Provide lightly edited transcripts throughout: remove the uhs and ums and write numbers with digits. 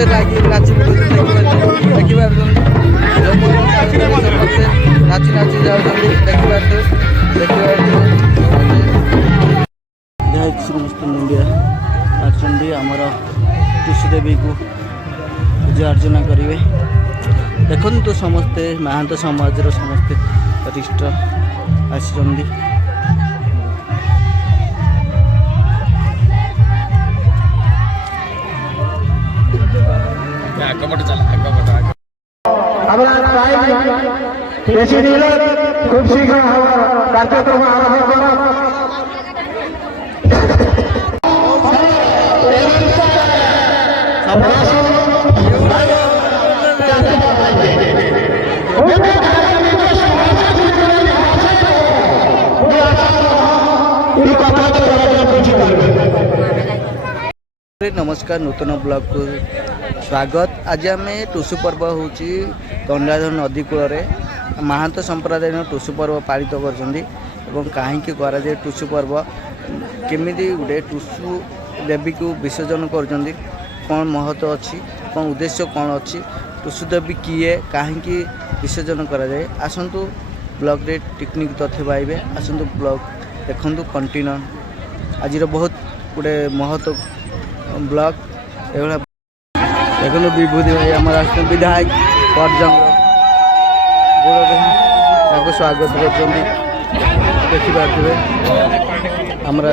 ସମସ୍ତେ ଲାଗି ନାଚି ଦେଖିପାରୁଛନ୍ତି ସମସ୍ତେ ନାଚି ନାଚି ଯାଉଛନ୍ତି ଦେଖିପାରୁଥିବେ ସମସ୍ତେ ମୁଣ୍ଡିଆ ଆସୁଛନ୍ତି ଆମର ଟୁସୁ ଦେବୀକୁ ପୂଜା ଅର୍ଚ୍ଚନା କରିବେ। ଦେଖନ୍ତୁ ସମସ୍ତେ ମାହାନ୍ତ ସମାଜର ସମସ୍ତେ ବରିଷ୍ଠ ଆସିଛନ୍ତି। বেশি দিলে খুব শীঘ্র কার্যক্রম আরম্ভ করা। नमस्कार नूतन ब्लॉग को स्वागत। आज आम टुसु पर्व हूँ दंडाधर नदी कूल महांत संप्रदाय टुसु पर्व पालित कहीं कराए टुसु पर्व केमी गोटे टुसु देवी को विसर्जन कर कौन महत्व अच्छी कौन उद्देश्य कौन अच्छी टुसु देवी किए कहीं विसर्जन कराए आसतु ब्लॉग रे टेक्निक तथ्य पाइबे। आसतु ब्लॉग देखु कंटिन्यू आज बहुत गोटे महत्व ब्लॉग एवं देखो विभूति भाई आम विधायक परजंग स्वागत करें आमर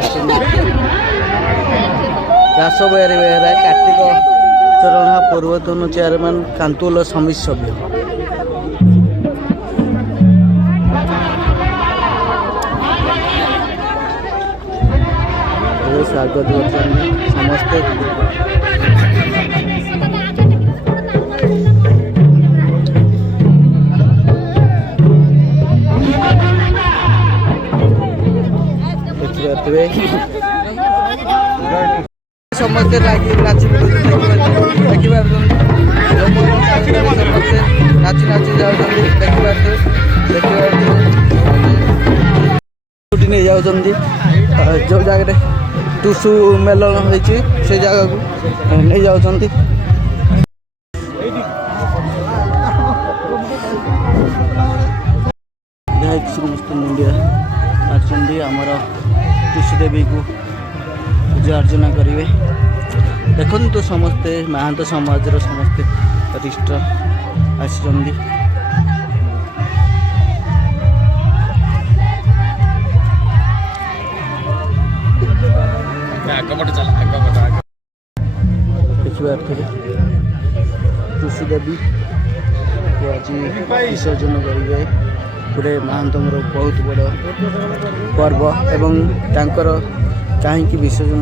रास बेहरा बेहरा कार्तिक चरण पूर्वतन चेयरमैन कांतुल समिति सभ्य स्वागत समस्ते समस्ते लगी नाची नाची नाची जाऊँगी छुट्टी नहीं जाऊँगी जो जगह टुसु मेलन होती से जगह को नहीं जाऊँगी। समस्त मुंडिया आसुँच आमर टुसु देवी को पूजा अर्चना करेंगे। देखु समस्ते महांत समाजर समस्ते वरिष्ठ आसुँच टुसु देवी को आज विसर्जन करेंगे। गोटे महांतर बहुत बड़ पर्व एवं तांकर कहीं विसर्जन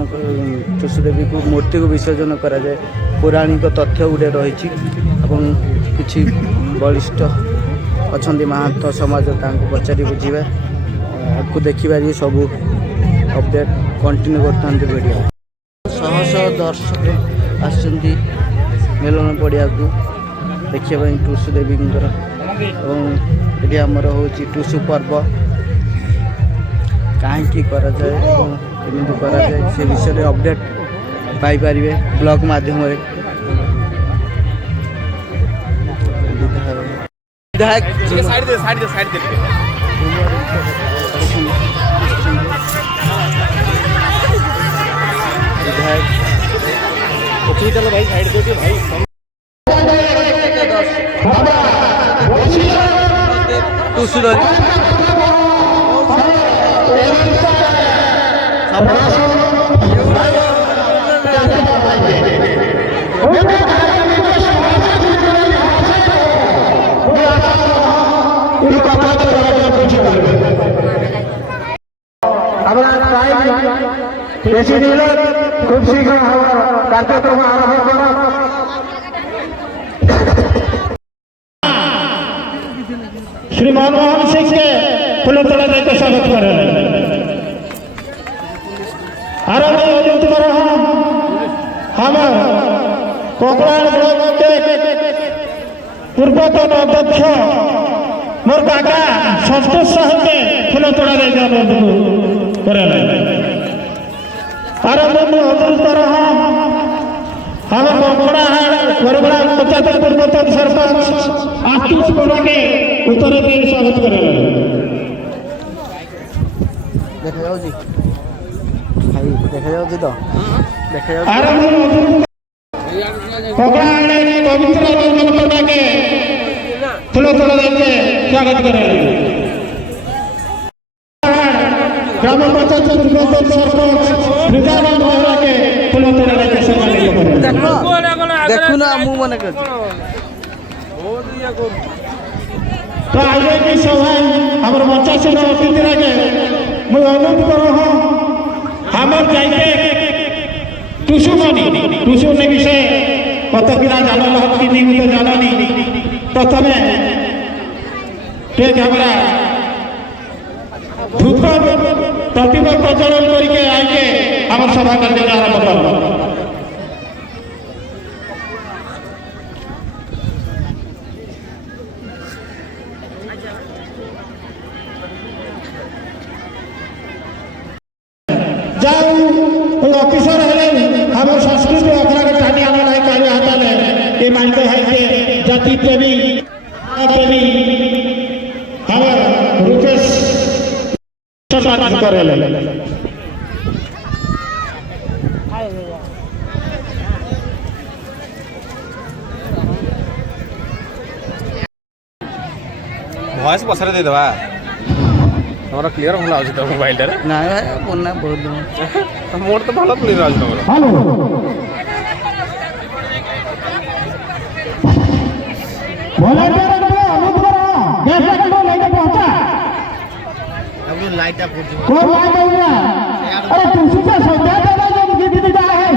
टुसु देवी को मूर्ति को विसर्जन कराए पौराणिक तथ्य गोटे रही कि बलिष्ठ अच्छा महांत समाज पचारि बुझे आपको देखिपारे सब अपडेट कंटिन्यू करते वीडियो शह शह दर्शक आसुँच मेलन पड़िया को देखा टुसु देवी ये आमर हूँ टुसु पर्व कहीं कराए केमी कराए से विषय अपडेट पाइपर ब्लॉग माध्यम विधायक भाई साइड दे भाई टुसु बेसी दिले खूब शीघ्र कार्यक्रम आरम्भ करा। श्री मनमोहन सिंह के फूलतोड़ा देकर स्वागत कर हम कोकराझ ब्लॉक के पूर्वतन अध्यक्ष मोर काका संतोष साहब के फूलतोड़ा देकर अनुरोध कर हम कोकराझ बरबड़ा पंचायत पूर्वतन सरपंच आशीष कोड़ा के उत्तर में स्वागत करेंगे। देखा जाओ जी भाई देखा जाओ जी तो देखा जाओ पकड़ाने पवित्र जनता के थोड़ा थोड़ा देके स्वागत करेंगे। ग्राम पंचायत पूर्वतन सरपंच निजानंद मेहरा के थोड़ा थोड़ा देके सम्मानित करेंगे। देखो ना मुंह मन कर तो आज की सभा हमारे बच्चा से अतिथि रखे मुझे अनुरोध करो हमार जाइए टुसु ने विषय कत किना जाना कि नहीं तो जाना नहीं प्रथम ठीक हमारा धूप प्रतिभा प्रज्वलन करके आके हमारे सभा करने का आरंभ करो। जाऊ ऑफिसर है हमें संस्कृति अखरा के टानी आना नहीं कार्य आता है ये मानते हैं कि जाति प्रेमी हमें रुपेश सम्मान करे ले वॉइस पसरे दे दवा तमरा क्लियर होला अछि त मोबाइल रे ना भाई बोलना बहुत दिन मोर तो भलो क्लियर अछि तमरा हेलो वॉलंटियर को अनुरोध करो जैसे कि वो लेके पहुंचा अब लाइट अप हो कोई बात नहीं है अरे तुमसे तो सौदा देना जो दीदी जा है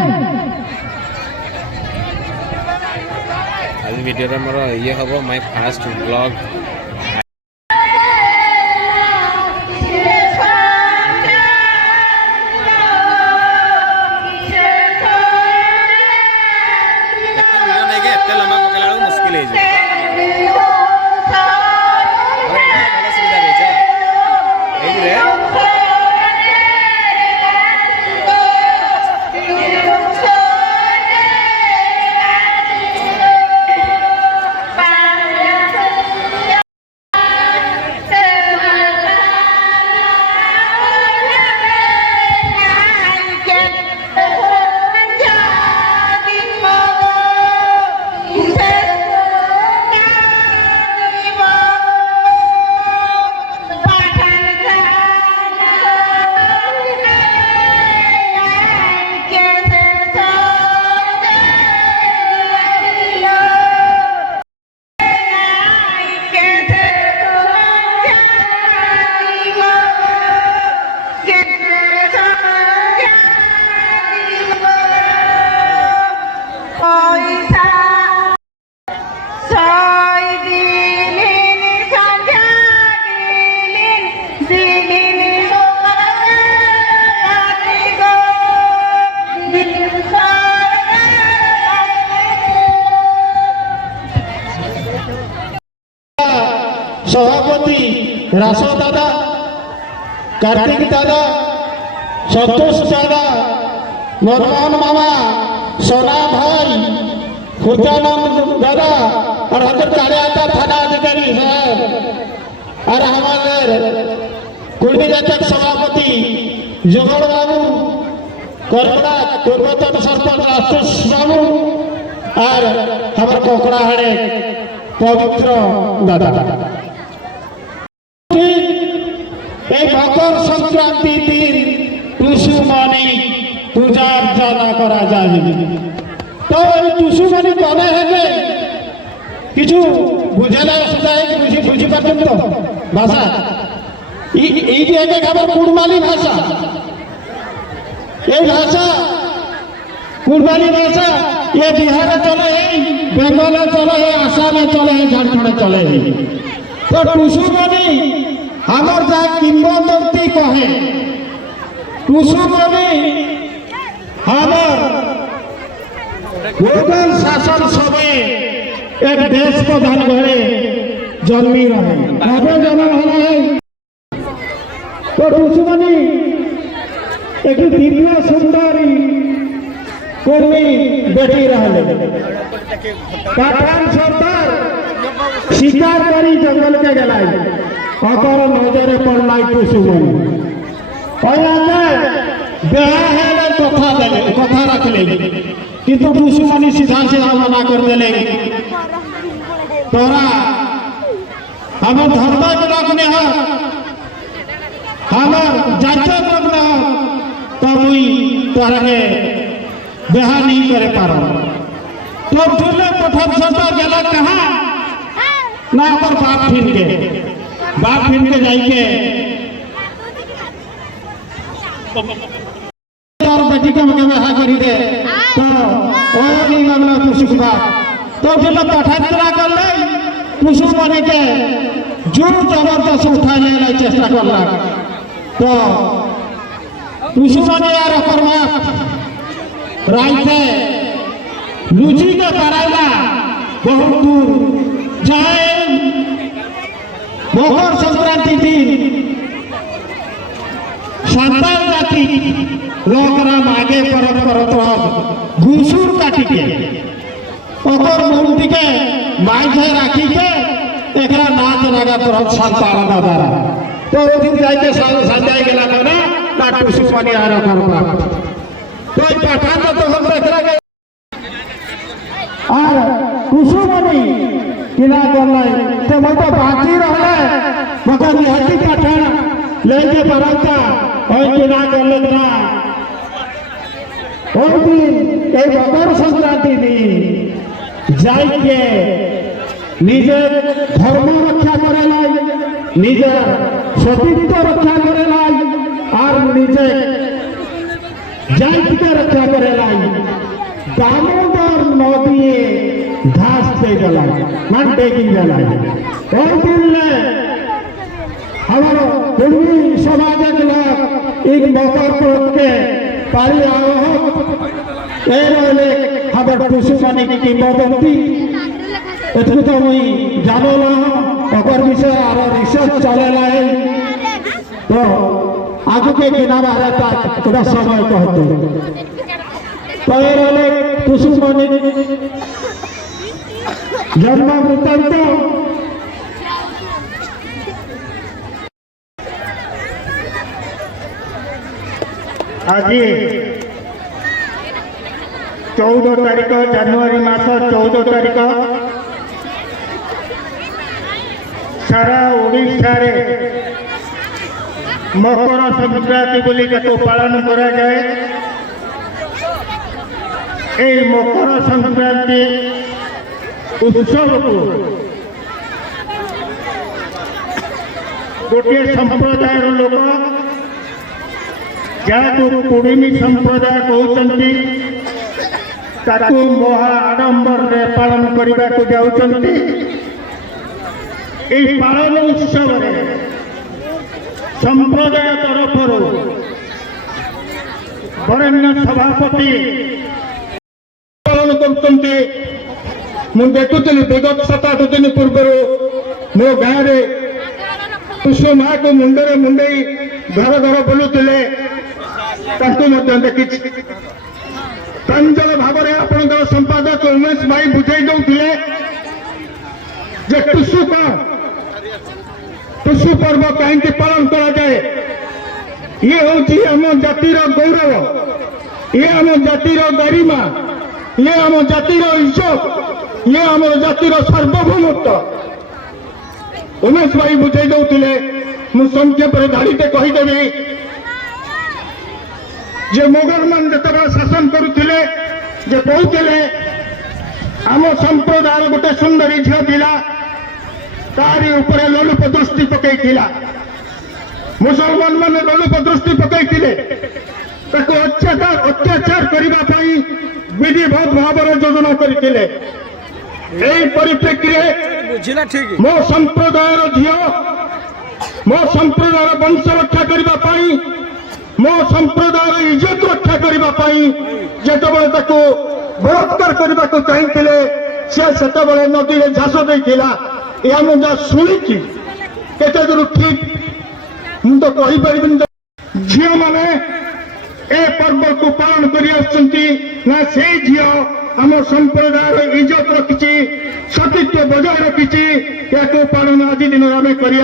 आज वीडियो रे मोर ये हबो माय फर्स्ट ब्लॉग सभापति रासो दादा कार्तिक दादा संतोष दादा मनमोहन मामा सोना भाई खुदानंद दादा और हजर कार्यता थाना अधिकारी साहब और हमारे कुर्मी जातक सभापति जोगड़ बाबू कोरकड़ा पूर्वतन सरपंच आशुष बाबू और हमारे कोकड़ा हड़े पवित्र दादा मकर संक्रांति दिन टुसुमणि पूजा अर्चना करा जाए तो टुसुमणि कने हेबे किछु बुझेला सुझाए कि बुझी पाछन तो भाषा ई जे एक खबर कुड़माली भाषा ये भाषा कुड़माली भाषा ये बिहार चले है बंगाल चले है आसाम चले है झारखंड चले है तो टुसुमणि हमार जा किंबदंती कहे टुसुमणि हमार मुगल शासन समय एक देश प्रधान घरे जन्मी रहे कब जन्म हो रहे तो टुसुमणि एक दिव्य सुंदरी कुर्मी बेटी रहे पठान सरदार शिकार करी जंगल के गलाई अकर नजरे पड़लाई टुसुमनी बेहा है कथा रखले किंतु टुसुमनी सीधा सीधा मना कर देले तोरा हम धर्म ब्लॉक में है हमार जातीय ब्लॉक में है तो मुई तोरा के बेहा नहीं करे पारो तो फिर पठान सरदार गला कहाँ ना पर बाप फिर के जाइके और बेटी का मगे में करी दे तो और नहीं मामला कुछ बा तो फिर पठान करा कर ले कुछ बने के जो जबरदस्त उठा ले चेष्टा करला तो कुछ बने यार ओकर बाप राइते लुची के कराला बहुत दूर जाए मकर संक्रांति दिन संतान जाति लोकरा आगे परत परत घुसुर काटी के ओकर मूर्ति के माइझे राखी के एकरा नाच लगा तरफ संतान दादा तो ओ दिन जाई के संजाय गेला ना काटू सुपनी आर करबा तो पठान तो हम एकरा के और कुसुमनी किना करलाई ते मत बाकी रहले मगर निहती पठान लेके बरता और किना करले ना ओ दिन ए मकर संक्रांति दिन जाई के निजे धर्म रक्षा करे लाई निजे सतीत्व रक्षा करे लाई और निजे जाति के रक्षा करे लाई दामोदर नदी घास पे गलाई मन टेकिंग गलाई और दिन में हमारे पूर्वी समाज के लोग एक मकर पर्व के पारी आओ हमारे टुसुमनी की किंवदंती एथु तो मुई जानो ना ओकर विषय आरो रिसर्च चलेला है तो आगु के बिना बारे तक थोड़ा समय कहते पैरले टुसुमनी जन्म वृत्तांत आज 14 तारीख जनवरी मास 14 तारीख सारा ओडिशा रे मकर संक्रांति बोली को पालन करा जाए ए मकर संक्रांति उत्सव को गोटे संप्रदाय लोक जहाँ कुड़िमी संप्रदाय कहते महा आडंबर पालन करने को जाऊँगी पालन उत्सव संप्रदाय तरफ वरेण्य सभापति पालन करते देखुली विगत 7-8 दिन पूर्व मो गाँव में टुसु माँ को मुंडे मुंडे घर घर बुलूले देखी प्रांजल भाव में आप संपादक उमेश भाई बुझे दौले टुसु कौन टुसु पर्व कहीं पालन करा जाए ये हूँ आम जातिर गौरव ये आम जातिर गरिमा ये आम जातिर इज्जत ये आम जातिर सार्वभौमत्व उमेश भाई बुझे दौले मुझे संक्षेप गाड़ीटे कहीदेवी जे मोगल मान जो शासन करुले कहते आम संप्रदाय गोटे सुंदरी झील थिला तारी ऊपर लोलुप दृष्टि पकईला मुसलमान मैंने लोलुप दृष्टि पकईले अत्याचार करने विधिवत भाव योजना करते परिप्रेक्षी मो संप्रदाय झील मो संप्रदाय वंश रक्षा करने मो संप्रदाय इज्जत रक्षा करने जितेबाला बलात्कार करने को चाहते सी से नदी में झास देता या मुझे शुणी केते दूर ठीक मुझे तो कहीपर झील मैंने ए पर्व को पालन कर झील आम संप्रदाय इज्जत रखी सतीत्व बजाय रखी या पालन आज दिन आम कर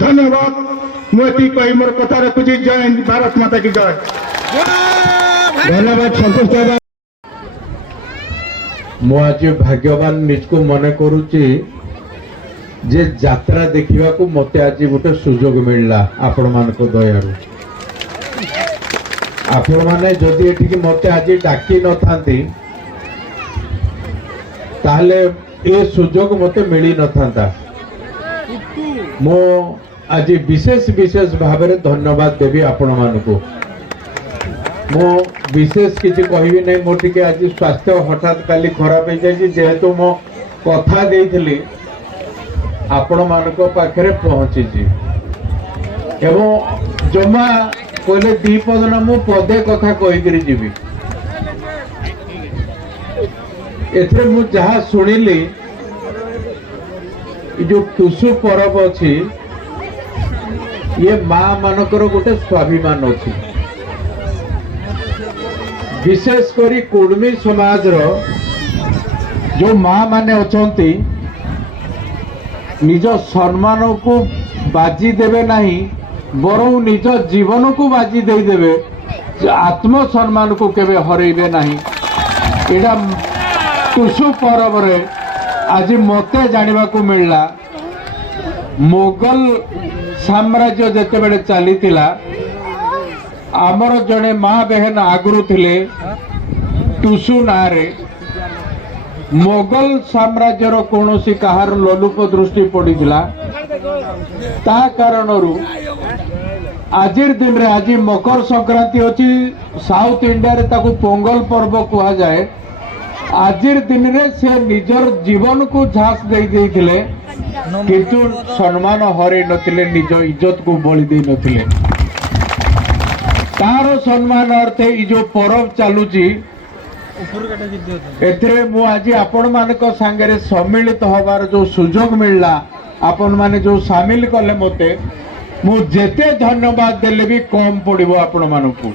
धन्यवाद मुझे कही मोर कथा रखुची जय हिंद भारत माता की जय धन्यवाद संतोष दादा मु आज भाग्यवान निजको मन करुची जे यात्रा देखा को मत आज गोटे सुजोग मिलला आपण मान दयारू आपण मैंने जदि ये मत आज डाकी न थांती ताहले ए सुजोग मते मिली न थांता मो आज विशेष विशेष भाव में धन्यवाद देवी आपण मानकु मो विशेष किसी कहबी नहीं मोर टिके आज स्वास्थ्य हठात काली खराब हो जाए जेहेतु मो कथा देइथिली आपण मानक पाखरे पहुंची एवं जमा कहले दी पद ना मु पदे कथा कहीकि जीवी एथरे मु जहा सुनिली जो टुसु परब अछि ये माँ मानकर गोटे स्वाभिमान अच्छी विशेष करी कुर्मी समाज रो जो माँ माने अछंती निज सम्मान को बाजी देवे नहीं बरं निज जीवन को बाजी दे देवे आत्म सम्मान को केवे हरइबे नहीं एटा टुसु परब रे आज मते जानिबा को मिलला मोगल साम्राज्य जेतेबेले चलीथिला आमर जड़े माँ बहन आगुरु थिले टुसु नारे मोगल साम्राज्यर कौनसी कहार लोलुप दृष्टि पड़ीला ता कारणरू आजिर दिन रे आज मकर संक्रांति अच्छी साउथ इंडिया रे ताकू पोंगल पर्व कहा जाए आजिर दिन रे से निजर जीवन को झांस दे देइथिले किंतु सम्मान हरई नथिले निज इज्जत को बलि दे नथिले तार सम्मान अर्थे ई जो परब चालुची एथरे मु आज आपण मानक सांगरे सम्मिलित होबार जो सुजोग मिलला आपण माने जो शामिल कले मते मु जेते धन्यवाद देले भी कम पड़िबो आपण मानकू